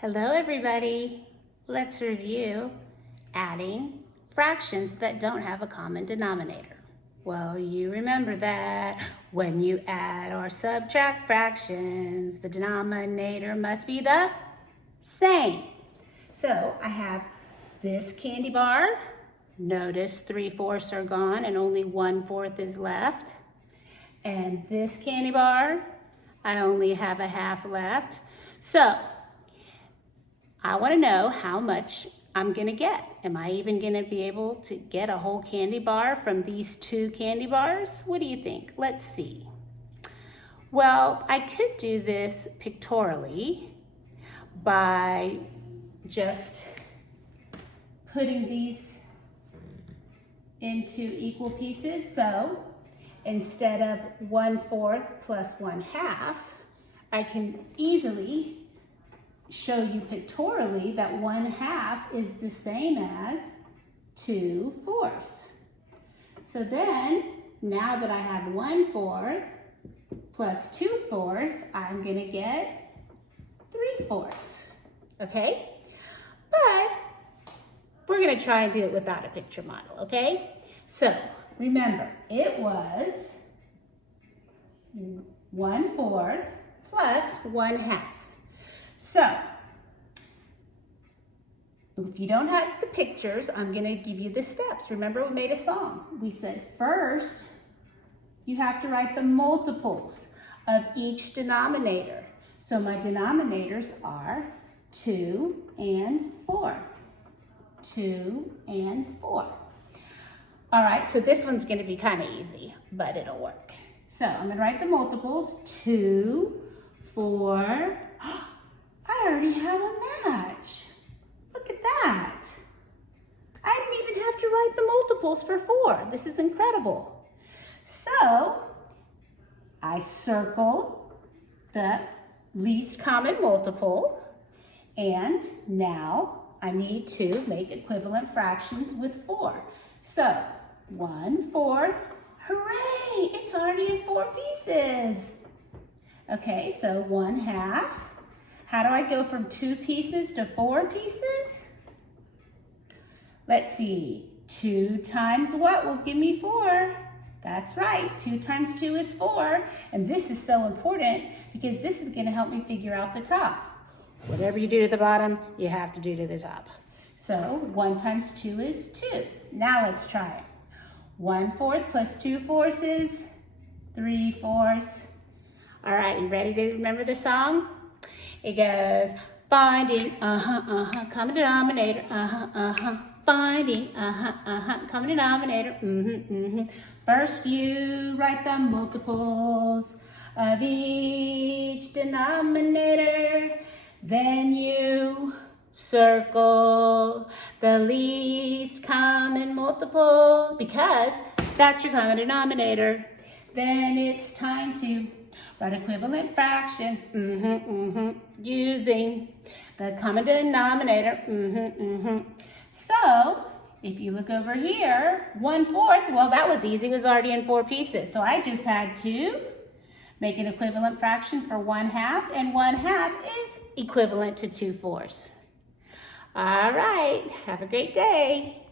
Hello everybody. Let's review adding fractions that don't have a common denominator. Well, you remember that when you add or subtract fractions, the denominator must be the same. So I have this candy bar. Notice 3/4 are gone and only 1/4 is left. And this candy bar, I only have a half left. So I want to know how much I'm going to get. Am I even going to be able to get a whole candy bar from these two candy bars? What do you think? Let's see. Well, I could do this pictorially by just putting these into equal pieces. So instead of 1/4 plus 1/2, I can easily show you pictorially that 1/2 is the same as 2/4. So then, now that I have 1/4 plus 2/4, I'm gonna get 3/4, okay? But we're gonna try and do it without a picture model, okay? So remember, it was 1/4 plus 1/2. So, if you don't have the pictures, I'm going to give you the steps. Remember, we made a song. We said first, you have to write the multiples of each denominator. So my denominators are 2 and 4. 2 and 4. All right, so this one's going to be kind of easy, but it'll work. So I'm going to write the multiples. 2, 4. I already have a match. Look at that. I didn't even have to write the multiples for 4. This is incredible. So I circled the least common multiple, and now I need to make equivalent fractions with 4. So 1/4, hooray, it's already in 4 pieces. Okay, so 1/2. How do I go from 2 pieces to 4 pieces? Let's see, 2 times what will give me 4? That's right, 2 times 2 is 4. And this is so important because this is gonna help me figure out the top. Whatever you do to the bottom, you have to do to the top. So 1 times 2 is 2. Now let's try it. 1/4 plus 2/4 is 3/4. All right, you ready to remember the song? It goes, finding, common denominator, finding, common denominator, First you write the multiples of each denominator, then you circle the least common multiple because that's your common denominator. Then it's time to write equivalent fractions, using the common denominator, So, if you look over here, 1/4, well, that was easy. It was already in 4 pieces. So I just had to make an equivalent fraction for 1/2, and 1/2 is equivalent to 2/4. All right, have a great day.